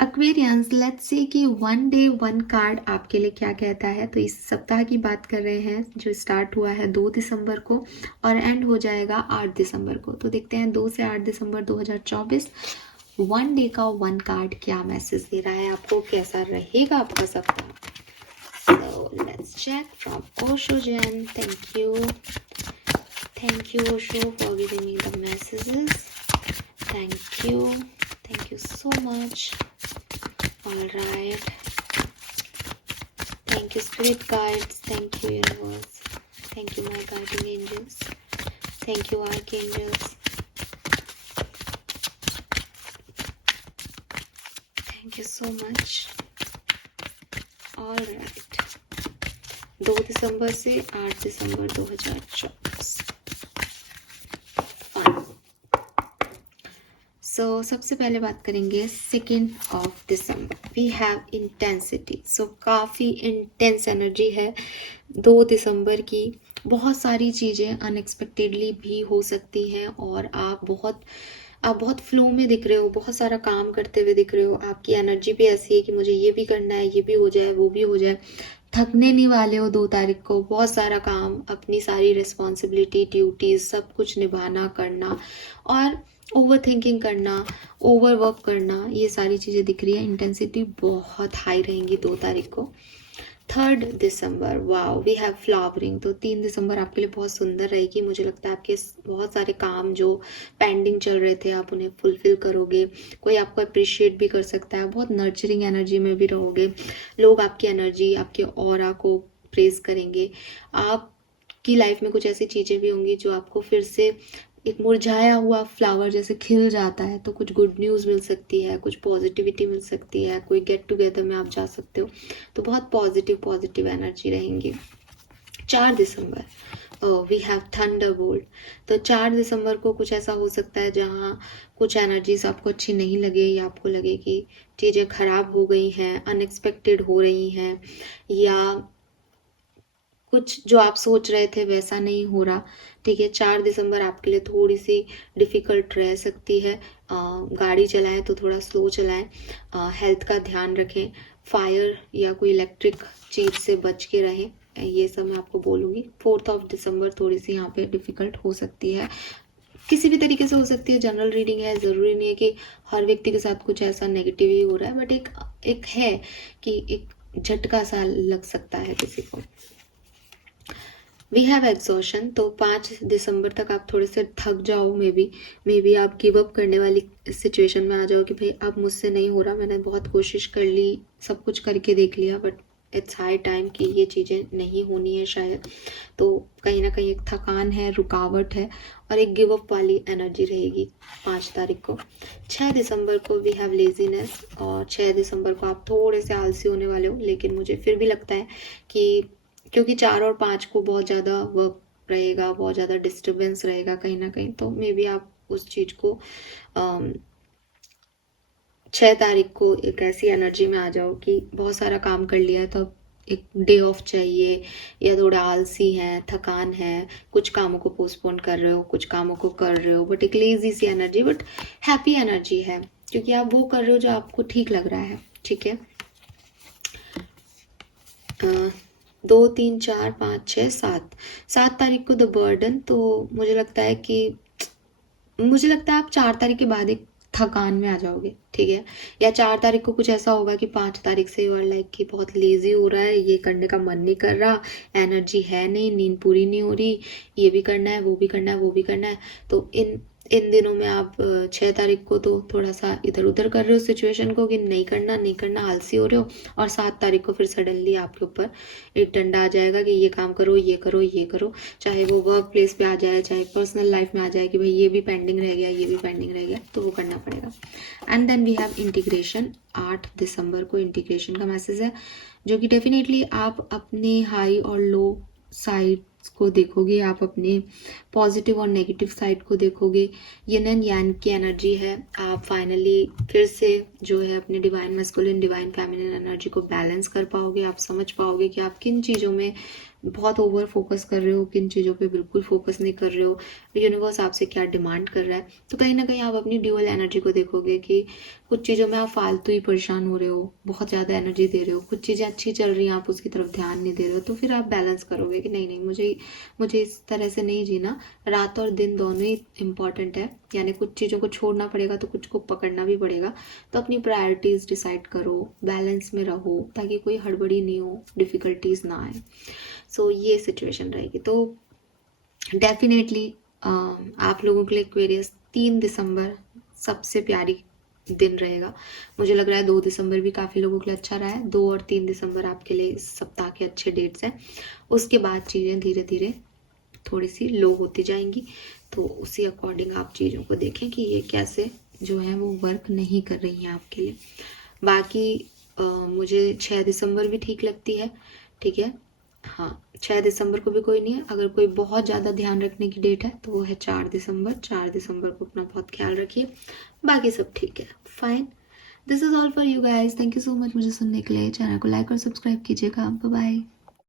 Aquarians, let's say कि one day one card आपके लिए क्या कहता है। तो इस सप्ताह की बात कर रहे हैं जो स्टार्ट हुआ है 2 दिसंबर को और एंड हो जाएगा 8 दिसंबर को। तो देखते हैं 2 से 8 दिसंबर 2024 वन डे का वन कार्ड क्या मैसेज दे रहा है आपको, कैसा रहेगा आपका सप्ताह। So let's check from Osho Jain. Thank you Osho for giving me the messages. Thank you so much. All right. Thank you, spirit guides. Thank you, universe. Thank you, my guiding angels. Thank you, archangels. Thank you so much. All right. 2 दिसंबर से 8 दिसंबर 2024। सो सबसे पहले बात करेंगे 2 दिसंबर। We have intensity. So काफ़ी intense energy है 2 दिसंबर की। बहुत सारी चीज़ें अनएक्सपेक्टेडली भी हो सकती हैं और आप बहुत फ्लो में दिख रहे हो, बहुत सारा काम करते हुए दिख रहे हो। आपकी एनर्जी भी ऐसी है कि मुझे ये भी करना है, ये भी हो जाए, वो भी हो जाए। थकने नहीं वाले हो 2 तारीख को। बहुत सारा काम, अपनी सारी रिस्पॉन्सिबिलिटी, ड्यूटीज सब कुछ निभाना करना और ओवर थिंकिंग करना, ओवर वर्क करना, ये सारी चीज़ें दिख रही है। इंटेंसिटी बहुत हाई रहेंगी 2 तारीख को। 3 दिसंबर, वाओ, वी हैव फ्लावरिंग। तो 3 दिसंबर आपके लिए बहुत सुंदर रहेगी। मुझे लगता है आपके बहुत सारे काम जो पेंडिंग चल रहे थे आप उन्हें फुलफिल करोगे। कोई आपको अप्रिशिएट भी कर सकता है। बहुत नर्चरिंग एनर्जी में भी रहोगे। लोग आपकी एनर्जी, आपके ऑरा को प्रेज करेंगे। आपकी लाइफ में कुछ ऐसी चीज़ें भी होंगी जो आपको फिर से एक मुरझाया हुआ फ्लावर जैसे खिल जाता है। तो कुछ गुड न्यूज़ मिल सकती है, कुछ पॉजिटिविटी मिल सकती है, कोई गेट टुगेदर में आप जा सकते हो। तो बहुत पॉजिटिव एनर्जी रहेंगी। 4 दिसंबर, वी हैव थंडरबोल्ट। तो 4 दिसंबर को कुछ ऐसा हो सकता है जहाँ कुछ एनर्जीज आपको अच्छी नहीं लगे या आपको लगे कि चीज़ें खराब हो गई हैं, अनएक्सपेक्टेड हो रही हैं, या कुछ जो आप सोच रहे थे वैसा नहीं हो रहा। ठीक है, 4 दिसंबर आपके लिए थोड़ी सी डिफ़िकल्ट रह सकती है। गाड़ी चलाएं तो थोड़ा स्लो चलाएं। हेल्थ का ध्यान रखें। फायर या कोई इलेक्ट्रिक चीज़ से बच के रहें। ये सब मैं आपको बोलूँगी। 4 दिसंबर थोड़ी सी यहाँ पे डिफ़िकल्ट हो सकती है, किसी भी तरीके से हो सकती है। जनरल रीडिंग है, ज़रूरी नहीं है कि हर व्यक्ति के साथ कुछ ऐसा नेगेटिव ही हो रहा है, बट एक है कि एक झटका सा लग सकता है किसी को। We have exhaustion. तो 5 दिसंबर तक आप थोड़े से थक जाओ। मे बी आप गिव अप करने वाली सिचुएशन में आ जाओ कि भाई अब मुझसे नहीं हो रहा, मैंने बहुत कोशिश कर ली, सब कुछ करके देख लिया, बट इट्स हाई टाइम कि ये चीज़ें नहीं होनी है शायद। तो कहीं ना कहीं एक थकान है, रुकावट है और एक गिव अप वाली एनर्जी रहेगी 5 तारीख को। 6 दिसंबर को वी हैव लेजीनेस। और 6 दिसंबर को आप थोड़े से आलसी होने वाले हो, लेकिन मुझे फिर भी लगता है कि क्योंकि 4 और 5 को बहुत ज़्यादा वर्क रहेगा, बहुत ज़्यादा डिस्टर्बेंस रहेगा कहीं ना कहीं, तो मे बी आप उस चीज़ को 6 तारीख को एक ऐसी एनर्जी में आ जाओ कि बहुत सारा काम कर लिया है तो अब एक डे ऑफ चाहिए, या थोड़ा आलसी है, थकान है, कुछ कामों को पोस्टपोन कर रहे हो, कुछ कामों को कर रहे हो, बट एक लेजी सी एनर्जी, बट हैप्पी एनर्जी है क्योंकि आप वो कर रहे हो जो आपको ठीक लग रहा है। ठीक है, 2, 3, 4, 5, 6, 7 तारीख को द बर्डन। तो मुझे लगता है आप 4 तारीख के बाद एक थकान में आ जाओगे। ठीक है, या 4 तारीख को कुछ ऐसा होगा कि 5 तारीख से यू आर लाइक कि बहुत लेजी हो रहा है, ये करने का मन नहीं कर रहा, एनर्जी है नहीं, नींद पूरी नहीं हो रही, ये भी करना है, वो भी करना है, वो भी करना है। तो इन दिनों में आप 6 तारीख को तो थोड़ा सा इधर उधर कर रहे हो सिचुएशन को कि नहीं करना, आलसी हो रहे हो। और 7 तारीख को फिर सडनली आपके ऊपर एक डंडा आ जाएगा कि ये काम करो, ये करो, ये करो, चाहे वो वर्क प्लेस पे आ जाए, चाहे पर्सनल लाइफ में आ जाए कि भाई ये भी पेंडिंग रह गया, ये भी पेंडिंग रह गया, तो वो करना पड़ेगा। And then we have integration. 8 दिसंबर को इंटीग्रेशन का मैसेज है, जो कि डेफिनेटली आप अपने हाई और लो साइड को देखोगे, आप अपने पॉजिटिव और नेगेटिव साइड को देखोगे। यिन एंड यांग की एनर्जी है। आप फाइनली फिर से जो है अपने divine masculine, divine feminine energy को बैलेंस कर पाओगे। आप समझ पाओगे कि आप किन चीज़ों में बहुत ओवर फोकस कर रहे हो, किन चीज़ों पे बिल्कुल फोकस नहीं कर रहे हो, यूनिवर्स आपसे क्या डिमांड कर रहा है। तो कहीं ना कहीं आप अपनी ड्यूअल एनर्जी को देखोगे कि कुछ चीज़ों में आप फालतू ही परेशान हो रहे हो, बहुत ज़्यादा एनर्जी दे रहे हो, कुछ चीज़ें अच्छी चल रही हैं आप उसकी तरफ ध्यान नहीं दे रहे हो, तो फिर आप बैलेंस करोगे कि नहीं नहीं, मुझे इस तरह से नहीं जीना, रात और दिन दोनों ही इम्पॉर्टेंट है, यानी कुछ चीज़ों को छोड़ना पड़ेगा तो कुछ को पकड़ना भी पड़ेगा। तो अपनी प्रायोरिटीज़ डिसाइड करो, बैलेंस में रहो, ताकि कोई हड़बड़ी नहीं हो, डिफ़िकल्टीज ना आए। सो ये सिचुएशन रहेगी। तो डेफिनेटली आप लोगों के लिए एक्वेरियस 3 दिसंबर सबसे प्यारी दिन रहेगा। मुझे लग रहा है 2 दिसंबर भी काफ़ी लोगों के लिए अच्छा रहा है। 2 और 3 दिसंबर आपके लिए इस सप्ताह के अच्छे डेट्स हैं। उसके बाद चीज़ें धीरे धीरे थोड़ी सी लो होती जाएंगी, तो उसी अकॉर्डिंग आप चीज़ों को देखें कि ये कैसे जो है वो वर्क नहीं कर रही हैं आपके लिए। बाकी मुझे 6 दिसंबर भी ठीक लगती है, ठीक है। हाँ, 6 दिसंबर को भी कोई नहीं है। अगर कोई बहुत ज़्यादा ध्यान रखने की डेट है तो वो है 4 दिसंबर। 4 दिसंबर को अपना बहुत ख्याल रखिए। बाकी सब ठीक है, fine. This is all for you guys. Thank you so much मुझे सुनने के लिए। चैनल को लाइक और सब्सक्राइब कीजिएगा। Bye bye.